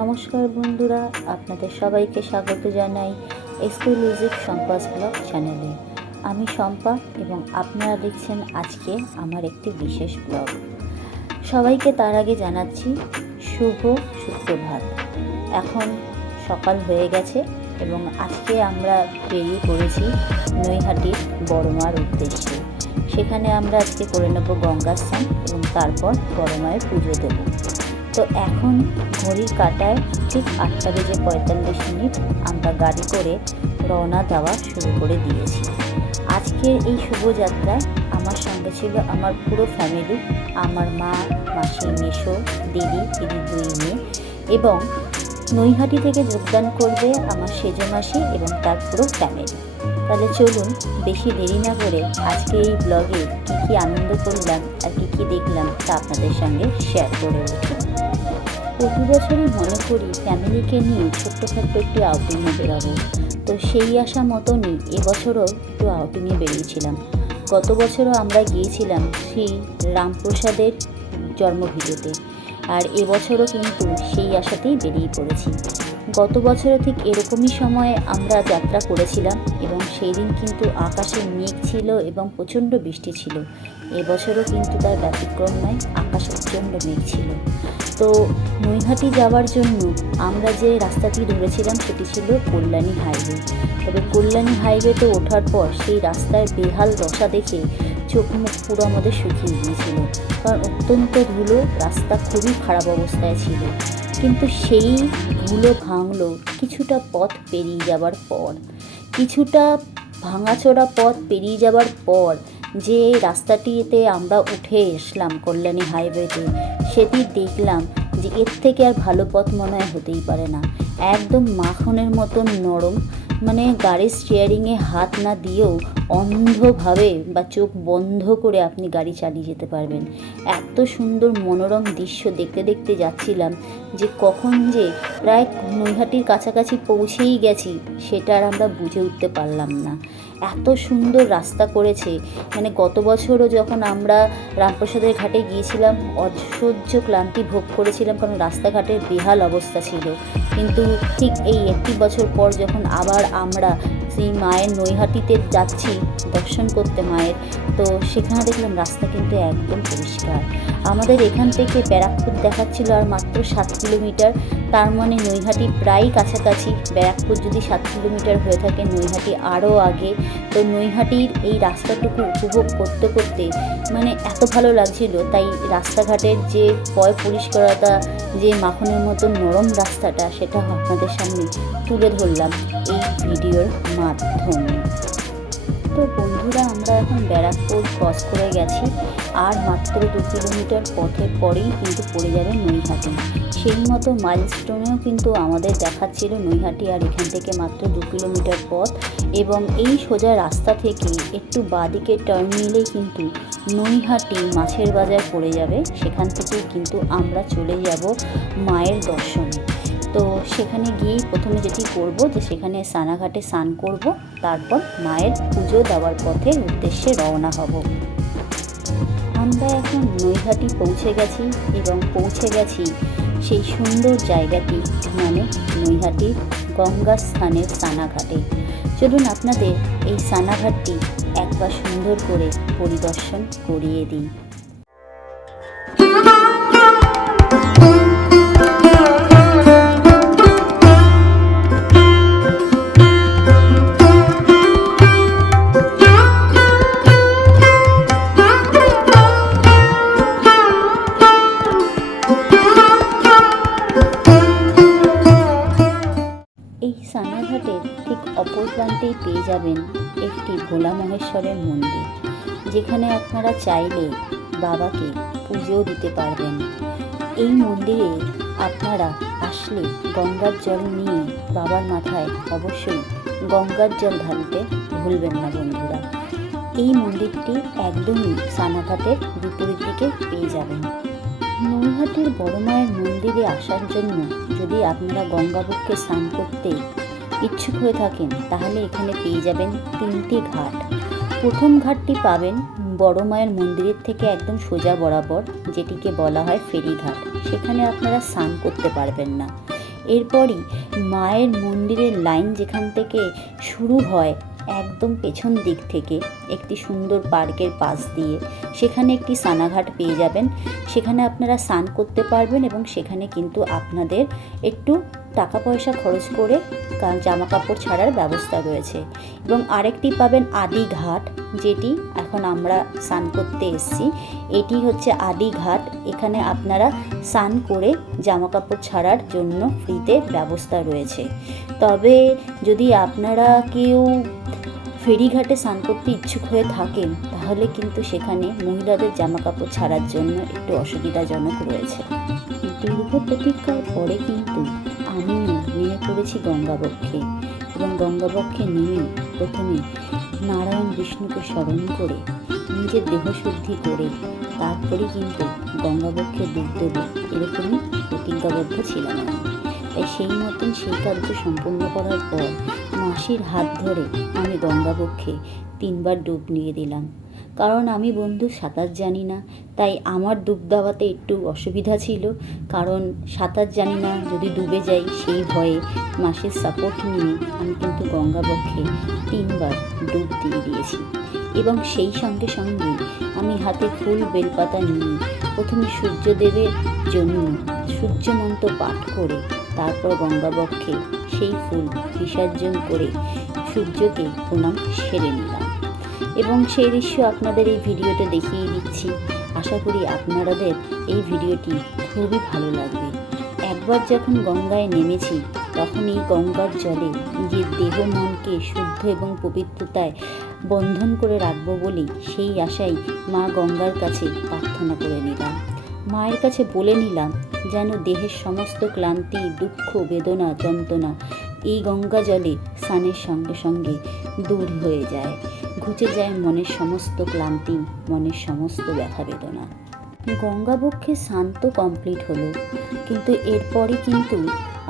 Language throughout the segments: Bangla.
নমস্কার বন্ধুরা, আপনাদের সবাইকে স্বাগত জানাই এক্সক্লুসিভ শম্পাস ব্লগ চ্যানেলে। আমি শম্পা এবং আপনারা দেখছেন আজকে আমার একটি বিশেষ ব্লগ। সবাইকে তার আগে জানাচ্ছি শুভ সুপ্রভাত। এখন সকাল হয়ে গেছে এবং আজকে আমরা বেরিয়ে পড়েছি নৈহাটির বড়মার উদ্দেশ্যে। সেখানে আমরা আজকে করে নেব গঙ্গা স্নান এবং তারপর বড়মায়ের পুজো দেব। তো এখন ঘড়ির কাঁটায় ঠিক 8:45 আমরা গাড়ি করে রওনা দেওয়া শুরু করে দিয়েছি। আজকের এই শুভযাত্রায় আমার সঙ্গে ছিল আমার পুরো ফ্যামিলি, আমার মা, মাসি, মেসো, দিদি 2 মেয়ে, এবং নৈহাটি থেকে যোগদান করবে আমার সেজো মাসি এবং তার পুরো ফ্যামিলি। তাহলে চলুন বেশি দেরি না করে আজকে এই ব্লগে কী আনন্দ করলাম আর কী দেখলাম তা আপনাদের সঙ্গে শেয়ার করে উঠি। প্রতি বছরই মনে করি ফ্যামিলিকে নিয়ে ছোট্টখাট্ট একটি আউটিংয়ে বেরোবো। তো সেই আশা মতনই এবছরও একটু আউটিংয়ে বেরিয়েছিলাম। গত বছরও আমরা গিয়েছিলাম শ্রী রামপ্রসাদের জন্মভিটেতে, আর এবছরও কিন্তু সেই আশাতেই বেরিয়ে পড়েছি। গত বছরও ঠিক এরকমই সময়ে আমরা যাত্রা করেছিলাম এবং সেই দিন কিন্তু আকাশে মেঘ ছিল এবং প্রচণ্ড বৃষ্টি ছিল। এবছরও কিন্তু তার ব্যতিক্রম নয়, আকাশে প্রচণ্ড মেঘ ছিল। তো নৈহাটি যাওয়ার জন্য আমরা যে রাস্তাটি ধরেছিলাম সেটি ছিল কল্যাণী হাইওয়ে। তবে কল্যাণী হাইওয়েতে ওঠার পর সেই রাস্তার বেহাল দশা দেখে চোখ মুখ পুরো আমাদের শুকিয়ে গিয়েছিল, কারণ অত্যন্ত ধুলো, রাস্তা খুবই খারাপ অবস্থায় ছিল। কিন্তু সেই ধুলো ভাঙলো কিছুটা পথ পেরিয়ে যাবার পর, কিছুটা ভাঙাচোরা পথ পেরিয়ে যাবার পর যে রাস্তাটিতে আমরা উঠে এসলাম কল্যাণী হাইওয়েতে, সেটি দেখলাম যে এর থেকে আর ভালো পথ মনে হয় হতেই পারে না। একদম মাখনের মতন নরম, মানে গাড়ির স্টিয়ারিংয়ে হাত না দিয়েও অন্ধভাবে বা চোখ বন্ধ করে আপনি গাড়ি চালিয়ে যেতে পারবেন। এত সুন্দর মনোরম দৃশ্য দেখতে দেখতে যাচ্ছিলাম যে কখন যে প্রায় নৈহাটির কাছাকাছি পৌঁছেই গেছি সেটা আর আমরা বুঝে উঠতে পারলাম না। এত সুন্দর রাস্তা করেছে, মানে গত বছরও যখন আমরা রামপ্রসাদের ঘাটে গিয়েছিলাম অসহ্য ক্লান্তি ভোগ করেছিলাম, কারণ রাস্তাঘাটের বেহাল অবস্থা ছিল। কিন্তু ঠিক এই 1 বছর পর যখন আবার আমরা সেই মায়ের নৈহাটিতে যাচ্ছি দর্শন করতে মায়ের, তো সেখানে দেখলাম রাস্তা কিন্তু একদম পরিষ্কার। আমাদের এখান থেকে ব্যারাকপুর দেখাচ্ছিল আর মাত্র 7 কিলোমিটার, তার মানে নৈহাটি প্রায় কাছাকাছি। ব্যারাকপুর যদি 7 কিলোমিটার হয়ে থাকে, নৈহাটি আরও আগে। তো নৈহাটির এই রাস্তাটুকু উপভোগ করতে করতে মানে এত ভালো লাগছিল, তাই রাস্তাঘাটের যে পরিষ্কারতা, যে মাখনের মতো নরম রাস্তাটা, সেটা আপনাদের সামনে তুলে ধরলাম এই ভিডিওর মাধ্যমে। তো বন্ধুরা, আমরা এখন ব্যারাকপুর ক্রস করে গেছি, আর মাত্র 2 কিলোমিটার পথের পরেই কিন্তু পড়ে যাবে নৈহাটি। সেই মতো মাইলস্টোনেও কিন্তু আমাদের দেখাচ্ছিল নৈহাটি, আর এখান থেকে মাত্র 2 কিলোমিটার পথ। এবং এই সোজা রাস্তা থেকে একটু বাঁদিকে টার্ন নিলেই কিন্তু নৈহাটি মাছের বাজার পড়ে যাবে। সেখান থেকেই কিন্তু আমরা চলে যাব মায়ের দর্শনে। তো সেখানে গিয়েই প্রথমে যেটি করব যে সেখানে স্নানাঘাটে স্নান করব, তারপর মায়ের পুজো দেওয়ার পথের উদ্দেশ্যে রওনা হব। আমরা এখন নৈহাটি পৌঁছে গেছি এবং পৌঁছে গেছি সেই সুন্দর জায়গাটি, মানে নৈহাটির গঙ্গা স্থানের স্নানাঘাটে। চলুন আপনাদের এই স্নানাঘাটটি একবার সুন্দর করে পরিদর্শন করিয়ে দিই। এই স্নানাঘাটের ঠিক অপর প্রান্তেই পেয়ে যাবেন একটি ভোলা মহেশ্বরের মন্দির, যেখানে আপনারা চাইলে বাবাকে পুজো দিতে পারবেন। এই মন্দিরে আপনারা আসলে গঙ্গার জল নিয়ে বাবার মাথায় অবশ্যই গঙ্গার জল ঢালতে ভুলবেন না বন্ধুরা। এই মন্দিরটি একদমই স্নানাঘাটের বিপরীত দিকে পেয়ে যাবেন। নৈহাটির বড় মায়ের মন্দিরে আসার জন্য যদি আপনারা গঙ্গাবক্ষে স্নান করতে ইচ্ছুক হয়ে থাকেন, তাহলে এখানে পেয়ে যাবেন 3টি ঘাট। প্রথম ঘাটটি পাবেন বড় মায়ের মন্দিরের থেকে একদম সোজা বরাবর, যেটিকে বলা হয় ফেরিঘাট। সেখানে আপনারা স্নান করতে পারবেন না। এরপরই মায়ের মন্দিরের লাইন যেখান থেকে শুরু হয় একদম পেছন দিক থেকে একটি সুন্দর পার্কের পাশ দিয়ে সেখানে একটি স্নানাঘাট পেয়ে যাবেন। সেখানে আপনারা স্নান করতে পারবেন এবং সেখানে কিন্তু আপনাদের একটু টাকা পয়সা খরচ করে জামা কাপড় ছাড়ার ব্যবস্থা রয়েছে। এবং আরেকটি পাবেন আদি ঘাট, যেটি এখন আমরা স্নান করতে এসেছি। এটি হচ্ছে আদি ঘাট। এখানে আপনারা স্নান করে জামা কাপড় ছাড়ার জন্য ফ্রিতে ব্যবস্থা রয়েছে। তবে যদি আপনারা কেউ ফেরিঘাটে স্নান করতে ইচ্ছুক হয়ে থাকেন তাহলে কিন্তু সেখানে মহিলাদের জামা কাপড় ছাড়ার জন্য একটু অসুবিধাজনক রয়েছে। দীর্ঘ প্রতীক্ষার পরে কিন্তু আমিও নেমে পড়েছি গঙ্গাবক্ষে এবং গঙ্গাবক্ষে নেমে প্রথমে নারায়ণ বিষ্ণুকে স্মরণ করে নিজের দেহশুদ্ধি করে তারপরে কিন্তু গঙ্গাবক্ষে ডুব দেব এরকমই প্রতিজ্ঞাবদ্ধ ছিলাম আমি। তাই সেই মতন সেই কার্য সম্পূর্ণ করার পর মাসির হাত ধরে আমি গঙ্গাবক্ষে 3 বার ডুব দিয়ে দিলাম। কারণ আমি বন্ধু সাঁতার জানি না, তাই আমার ডুব দেওয়াতে একটু অসুবিধা ছিল। কারণ সাঁতার জানি না, যদি ডুবে যাই সেই ভয়ে মাসির সাপোর্ট নিয়ে আমি কিন্তু গঙ্গাবক্ষে 3 বার ডুব দিয়ে দিয়েছি। এবং সেই সঙ্গে সঙ্গে আমি হাতে ফুল বেলপাতা নিয়ে প্রথমে সূর্যদেবের জন্য সূর্যমন্ত্র পাঠ করে তারপর গঙ্গাবক্ষে সেই ফুল বিসর্জন করে সূর্যকে প্রণাম সেরে নিলাম। এবং সেই দৃশ্য আপনাদের এই ভিডিওতে দেখিয়ে দিচ্ছি। আশা করি আপনাদের এই ভিডিওটি খুবই ভালো লাগবে। একবার যখন গঙ্গায় নেমেছি তখন এই গঙ্গার জলে নিজের দেহ মনকে শুদ্ধ এবং পবিত্রতায় বন্ধন করে রাখবো বলেই সেই আশায় মা গঙ্গার কাছে প্রার্থনা করে নিলাম। মায়ের কাছে বলে নিলাম যেন দেহের সমস্ত ক্লান্তি, দুঃখ, বেদনা, যন্ত্রণা এই গঙ্গা জলে স্নানের সঙ্গে সঙ্গে দূর হয়ে যায়, ঘুচে যায় মনের সমস্ত ক্লান্তি, মনের সমস্ত ব্যথা বেদনা। গঙ্গাবক্ষে স্নান তো কমপ্লিট হলো, কিন্তু এরপরে কিন্তু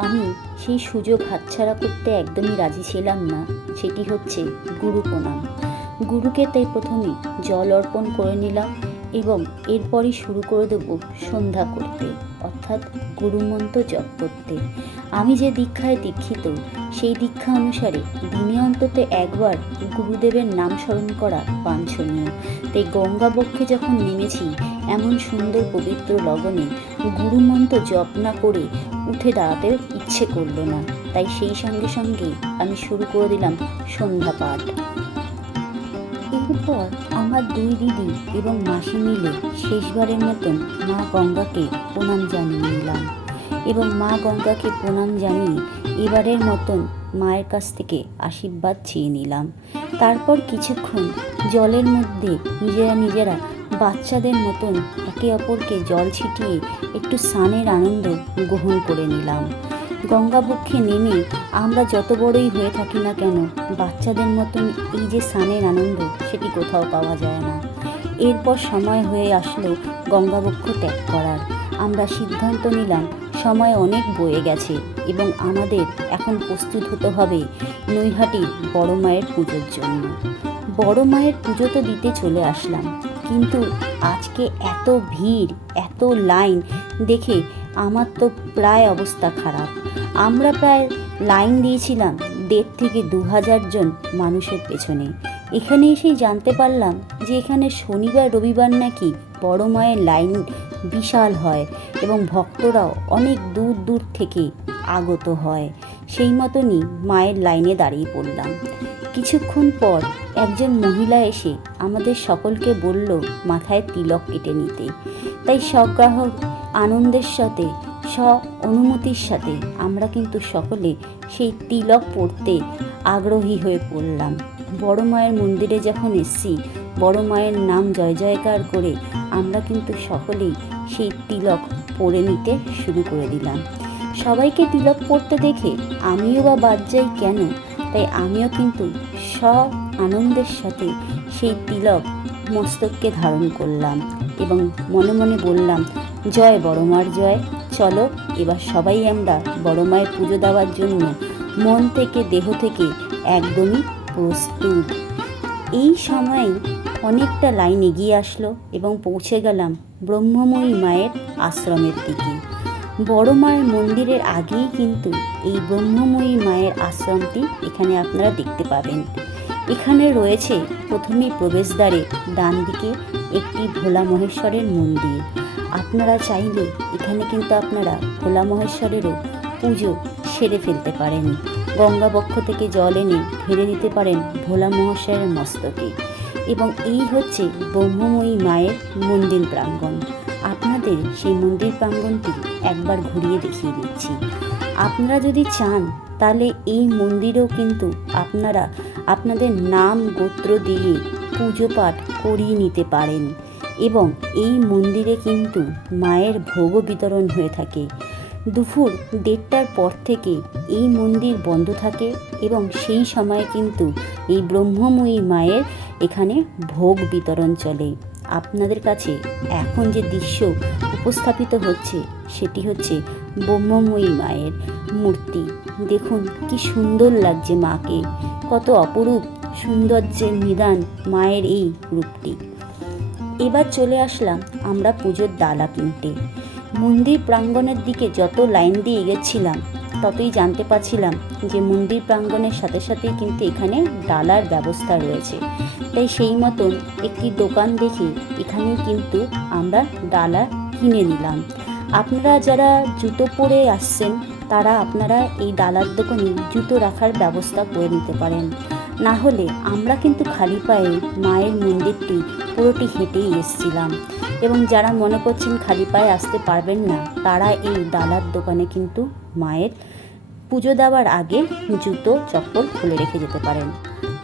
আমি সেই সুযোগ হাতছাড়া করতে একদমই রাজি ছিলাম না। সেটি হচ্ছে গুরু প্রণাম। গুরুকে তাই প্রথমে জল অর্পণ করে নিলাম এবং এরপরই শুরু করে দেব সন্ধ্যা করতে, অর্থাৎ গুরুমন্ত্র জপ করতে। আমি যে দীক্ষায় দীক্ষিত সেই দীক্ষা অনুসারে দিনে অন্তত একবার গুরুদেবের নাম স্মরণ করা বাঞ্ছনীয়। তাই গঙ্গাবক্ষে যখন নেমেছি এমন সুন্দর পবিত্র লগনে গুরুমন্ত্র জপ না করে উঠে দাঁড়াতে ইচ্ছে করলো না। তাই সেই সঙ্গে সঙ্গে আমি শুরু করে দিলাম সন্ধ্যা পাঠ। এরপর আমার 2 দিদি এবং মাসি মিলে শেষবারের মতন মা গঙ্গাকে প্রণাম জানিয়ে নিলাম এবং মা গঙ্গাকে প্রণাম জানিয়ে এবারের মতন মায়ের কাছ থেকে আশীর্বাদ চেয়ে নিলাম। তারপর কিছুক্ষণ জলের মধ্যে নিজেরা বাচ্চাদের মতন একে অপরকে জল ছিটিয়ে একটু স্নানের আনন্দ গ্রহণ করে নিলাম। গঙ্গাবক্ষে নেমে আমরা যত বড়ই হয়ে থাকি না কেন বাচ্চাদের মতন এই যে স্নানের আনন্দ সেটি কোথাও পাওয়া যায় না। এরপর সময় হয়ে আসলো গঙ্গাবক্ষ ত্যাগ করার। আমরা সিদ্ধান্ত নিলাম সময় অনেক বয়ে গেছে এবং আমাদের এখন প্রস্তুত হতে হবে নৈহাটির বড় মায়ের পুজোর জন্য। বড় মায়ের পুজো তো দিতে চলে আসলাম, কিন্তু আজকে এত ভিড়, এত লাইন দেখে আমার তো প্রায় অবস্থা খারাপ। আমরা প্রায় লাইন দিয়েছিলাম 1,500 থেকে 2,000 জন মানুষের পেছনে। এখানে এসেই জানতে পারলাম যে এখানে শনিবার রবিবার নাকি বড় মায়ের লাইন বিশাল হয় এবং ভক্তরাও অনেক দূর দূর থেকে আগত হয়। সেই মতনই মায়ের লাইনে দাঁড়িয়ে পড়লাম। কিছুক্ষণ পর একজন মহিলা এসে আমাদের সকলকে বলল মাথায় তিলক কেটে নিতে। তাই সগ্রাহক আনন্দের সাথে অনুমতির সাথে আমরা কিন্তু সকলে সেই তিলক পড়তে আগ্রহী হয়ে পড়লাম। বড় মায়ের মন্দিরে যখন এসেছি বড় মায়ের নাম জয় জয়কার করে আমরা কিন্তু সকলেই সেই তিলক পরে নিতে শুরু করে দিলাম। সবাইকে তিলক পড়তে দেখে আমিও বা বাদ যাই কেন, তাই আমিও কিন্তু আনন্দের সাথে সেই তিলক মস্তককে ধারণ করলাম এবং মনে মনে বললাম জয় বড় মার জয়। চলো এবার সবাই আমরা বড় মায়ের পুজো দেওয়ার জন্য মন থেকে দেহ থেকে একদমই প্রস্তুত। এই সময়েই অনেকটা লাইন এগিয়ে আসলো এবং পৌঁছে গেলাম ব্রহ্মময়ী মায়ের আশ্রমের দিকে। বড় মায়ের মন্দিরের আগেই কিন্তু এই ব্রহ্মময়ী মায়ের আশ্রমটি এখানে আপনারা দেখতে পাবেন। এখানে রয়েছে প্রথমেই প্রবেশদ্বারে ডান দিকে একটি ভোলা মহেশ্বরের মন্দির। আপনারা চাইলে এখানে কিন্তু আপনারা ভোলা মহেশ্বরেরও পুজো সেরে ফেলতে পারেন। গঙ্গাবক্ষ থেকে জল এনে ঢেলে দিতে পারেন ভোলা মহেশ্বরের মস্তকে। এবং এই হচ্ছে ব্রহ্মময়ী মায়ের মন্দির প্রাঙ্গণ। আপনাদের সেই মন্দির প্রাঙ্গণটি একবার ঘুরিয়ে দেখিয়ে দিচ্ছি। আপনারা যদি চান তাহলে এই মন্দিরেও কিন্তু আপনারা আপনাদের নাম গোত্র দিয়ে পুজো পাঠ করিয়ে নিতে পারেন। এবং এই মন্দিরে কিন্তু মায়ের ভোগও বিতরণ হয়ে থাকে। দুপুর 1:30টার পর থেকে এই মন্দির বন্ধ থাকে এবং সেই সময় কিন্তু এই ব্রহ্মময়ী মায়ের এখানে ভোগ বিতরণ চলে। আপনাদের কাছে এখন যে দৃশ্য উপস্থাপিত হচ্ছে সেটি হচ্ছে ব্রহ্মময়ী মায়ের মূর্তি। দেখুন কি সুন্দর লাগছে মাকে, কত অপরূপ সৌন্দর্যের নিদান মায়ের এই রূপটি। এবার চলে আসলাম আমরা পুজোর ডালা কিনতে। মন্দির প্রাঙ্গণের দিকে যত লাইন দিয়ে এগোচ্ছিলাম ততই জানতে পারছিলাম যে মন্দির প্রাঙ্গণের সাথে সাথেই কিন্তু এখানে ডালার ব্যবস্থা রয়েছে। তাই সেই মতন একটি দোকান দেখে এখানেই কিন্তু আমরা ডালা কিনে নিলাম। আপনারা যারা জুতো পরে আসছেন তারা আপনারা এই ডালার দোকানে জুতো রাখার ব্যবস্থা করে নিতে পারেন। না হলে আমরা কিন্তু খালি পায়ে মায়ের মন্দিরটি পুরোটি হেঁটেই এসেছিলাম। এবং যারা মনে করছেন খালি পায়ে আসতে পারবেন না তারা এই ডালার দোকানে কিন্তু মায়ের পুজো দেওয়ার আগে জুতো চপ্পল খুলে রেখে যেতে পারেন।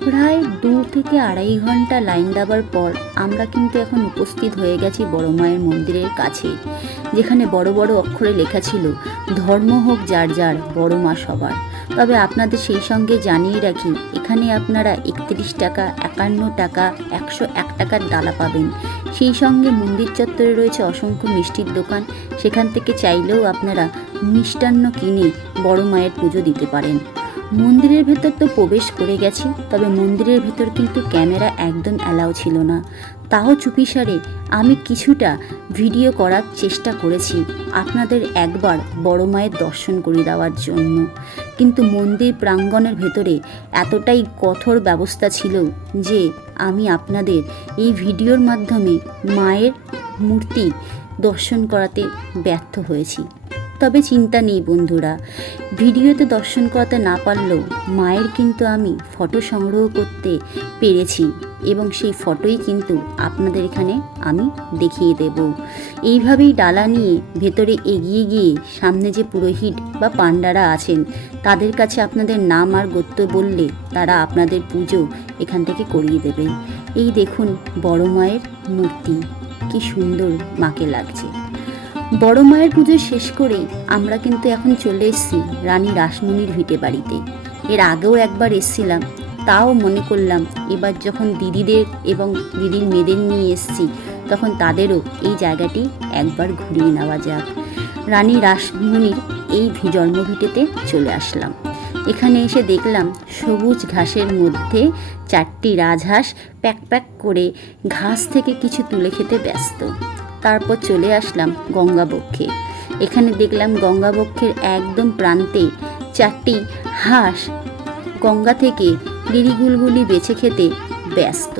প্রায় 2 থেকে 2.5 ঘন্টা লাইন দেওয়ার পর আমরা কিন্তু এখন উপস্থিত হয়ে গেছি বড় মায়ের মন্দিরের কাছে, যেখানে বড় বড় অক্ষরে লেখা ছিল ধর্ম হোক যার যার, বড় মা সবার। তবে আপনাদের সেই সঙ্গে জানিয়ে রাখি, এখানে আপনারা 31 টাকা, 51 টাকা, 101 টাকার ডালা পাবেন। সেই সঙ্গে মন্দির চত্বরে রয়েছে অসংখ্য মিষ্টির দোকান। সেখান থেকে চাইলেও আপনারা মিষ্টান্ন কিনে বড় মায়ের পুজো দিতে পারেন। মন্দিরের ভেতর তো প্রবেশ করে গেছি, তবে মন্দিরের ভেতর কিন্তু ক্যামেরা একদম অ্যালাউ ছিল না। তাও চুপিসারে আমি কিছুটা ভিডিও করার চেষ্টা করেছি আপনাদের একবার বড় মায়ের দর্শন করে দেওয়ার জন্য। কিন্তু মন্দির প্রাঙ্গণের ভেতরে এতটাই কঠোর ব্যবস্থা ছিল যে আমি আপনাদের এই ভিডিওর মাধ্যমে মায়ের মূর্তি দর্শন করাতে ব্যর্থ হয়েছি। তবে চিন্তা নেই বন্ধুরা, ভিডিওতে দর্শন করাতে না পারলেও মায়ের কিন্তু আমি ফটো সংগ্রহ করতে পেরেছি এবং সেই ফটোই কিন্তু আপনাদের এখানে আমি দেখিয়ে দেব। এইভাবেই ডালা নিয়ে ভেতরে এগিয়ে গিয়ে সামনে যে পুরোহিত বা পান্ডারা আছেন তাদের কাছে আপনাদের নাম আর গোত্র বললে তারা আপনাদের পুজো এখান থেকে করিয়ে দেবে। এই দেখুন বড় মায়ের মূর্তি, কি সুন্দর মাকে লাগছে। বড় মায়ের পুজো শেষ করেই আমরা কিন্তু এখন চলে এসেছি রানী রাসমণির ভিটে বাড়িতে। এর আগেও একবার এসেছিলাম, তাও মনে করলাম এবার যখন দিদিদের এবং দিদির মেয়েদের নিয়ে এসেছি তখন তাদেরও এই জায়গাটি একবার ঘুরিয়ে নেওয়া যাক। রানী রাসমণির এই জন্মভিটেতে চলে আসলাম। এখানে এসে দেখলাম সবুজ ঘাসের মধ্যে 4টি রাজহাঁস প্যাক প্যাক করে ঘাস থেকে কিছু তুলে খেতে ব্যস্ত। তারপর চলে আসলাম গঙ্গাবক্ষে। এখানে দেখলাম গঙ্গাবক্ষের একদম প্রান্তে 4টি হাঁস গঙ্গা থেকে লিরিগুলগুলি বেছে খেতে ব্যস্ত।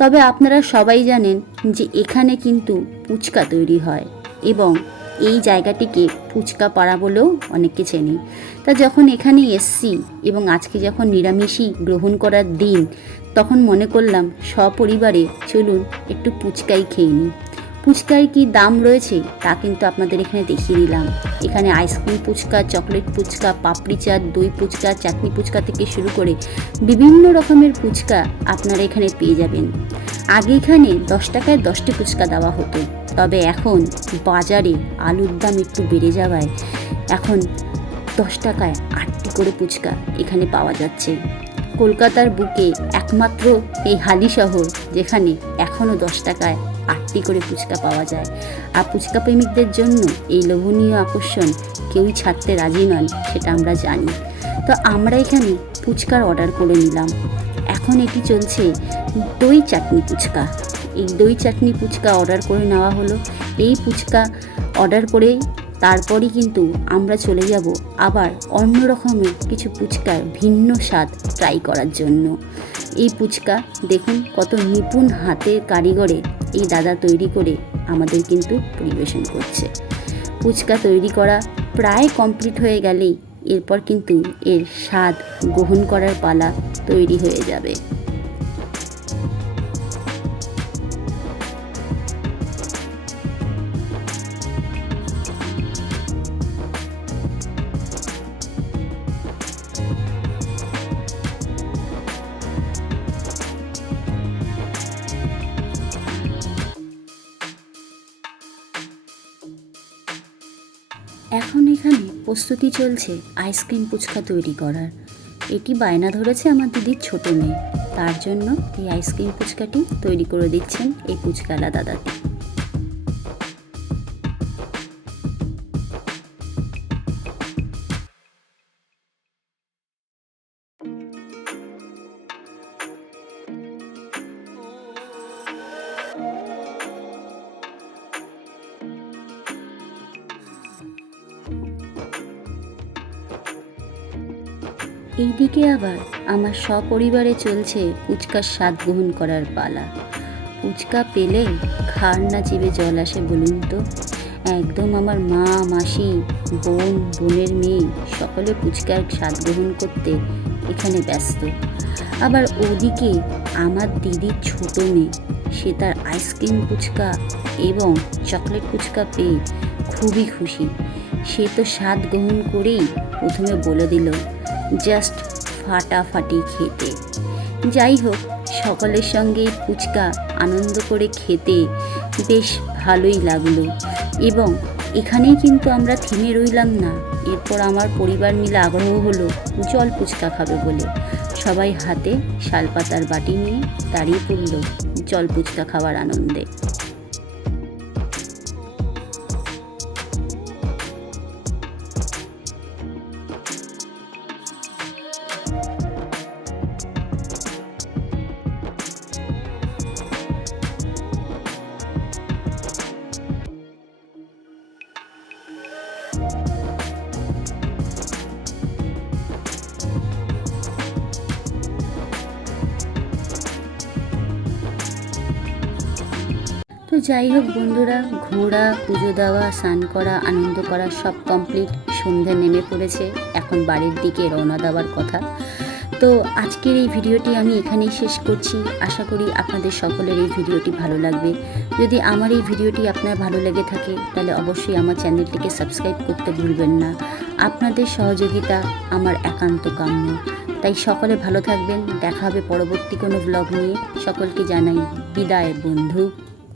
তবে আপনারা সবাই জানেন যে এখানে কিন্তু ফুচকা তৈরি হয় এবং এই জায়গাটিকে ফুচকা পাড়া বলেও অনেকে চেনে। তা যখন এখানে এসছি এবং আজকে যখন নিরামিষই গ্রহণ করার দিন, তখন মনে করলাম সপরিবারে চলুন একটু ফুচকাই খেয়ে নিই। ফুচকার কি দাম রয়েছে তা কিন্তু আপনাদের এখানে দেখিয়ে দিলাম। এখানে আইসক্রিম ফুচকা, চকলেট ফুচকা, পাপড়ি চাট, দই ফুচকা, চাটনি ফুচকা থেকে শুরু করে বিভিন্ন রকমের ফুচকা আপনারা এখানে পেয়ে যাবেন। আগে এখানে 10 টাকায় 10টি ফুচকা দেওয়া হতো, তবে এখন বাজারে আলুর দাম একটু বেড়ে যাওয়ায় এখন 10 টাকায় 8টি করে ফুচকা এখানে পাওয়া যাচ্ছে। কলকাতার বুকে একমাত্র এই হালি শহর যেখানে এখনও 10 টাকায় 8টি করে ফুচকা পাওয়া যায়। আর ফুচকা প্রেমিকদের জন্য এই লোভনীয় আকর্ষণ কেউই ছাড়তে রাজি নন, সেটা আমরা জানি। তো আমরা এখানে ফুচকার অর্ডার করে নিলাম। এখন এটি চলছে দই চাটনি ফুচকা। এই দই চাটনি ফুচকা অর্ডার করে নেওয়া হলো। এই ফুচকা অর্ডার করে তারপরই কিন্তু আমরা চলে যাব আবার অন্য রকমের কিছু ফুচকার ভিন্ন স্বাদ ট্রাই করার জন্য। এই ফুচকা দেখুন কত নিপুণ হাতের কারিগরে এই দাদা তৈরি করে আমাদের কিন্তু পরিবেশন করছে। ফুচকা তৈরি করা প্রায় কমপ্লিট হয়ে গেলেই এরপর কিন্তু এর স্বাদ গ্রহণ করার পালা তৈরি হয়ে যাবে। এখন এখানে প্রস্তুতি চলছে আইসক্রিম ফুচকা তৈরি করার। এটি বায়না ধরেছে আমার দিদির ছোট মেয়ে, তার জন্য এই আইসক্রিম ফুচকাটি তৈরি করে দিচ্ছেন এই ফুচকালা দাদাটি। এইদিকে আবার আমার সপরিবারে চলছে ফুচকার স্বাদ গ্রহণ করার পালা। ফুচকা পেলে ঘাড় না চিবে জল আসে বলুন তো। একদম আমার মা, মাসি, বোন, বোনের মেয়ে সকলে ফুচকার স্বাদ গ্রহণ করতে এখানে ব্যস্ত। আবার ওদিকে আমার দিদির ছোট মেয়ে, সে তার আইসক্রিম ফুচকা এবং চকলেট ফুচকা পেয়ে খুবই খুশি। সে তো স্বাদ গ্রহণ করেই প্রথমে বলে দিল জাস্ট ফাটাফাটি খেতে। যাই হোক, সকলের সঙ্গে ফুচকা আনন্দ করে খেতে বেশ ভালোই লাগলো। এবং এখানেই কিন্তু আমরা থেমে রইলাম না। এরপর আমার পরিবার মিলে আগ্রহ হলো জল ফুচকা খাবে বলে। সবাই হাতে শালপাতার বাটি নিয়ে দাঁড়িয়ে পড়ল জল ফুচকা খাওয়ার আনন্দে। তো যাই হোক বন্ধুরা, ঘোরা, পুজো দেওয়া, স্নান করা, আনন্দ করা সব কমপ্লিট। সন্ধ্যা নেমে পড়েছে, এখন বাড়ির দিকে রওনা দেওয়ার কথা। তো আজকের এই ভিডিওটি আমি এখানেই শেষ করছি। আশা করি আপনাদের সকলের এই ভিডিওটি ভালো লাগবে। যদি আমার এই ভিডিওটি আপনার ভালো লেগে থাকে তাহলে অবশ্যই আমার চ্যানেলটিকে সাবস্ক্রাইব করতে ভুলবেন না। আপনাদের সহযোগিতা আমার একান্ত কাম্য। তাই সকলে ভালো থাকবেন। দেখা হবে পরবর্তী কোনো ব্লগ নিয়ে। সকলকে জানাই বিদায় বন্ধু।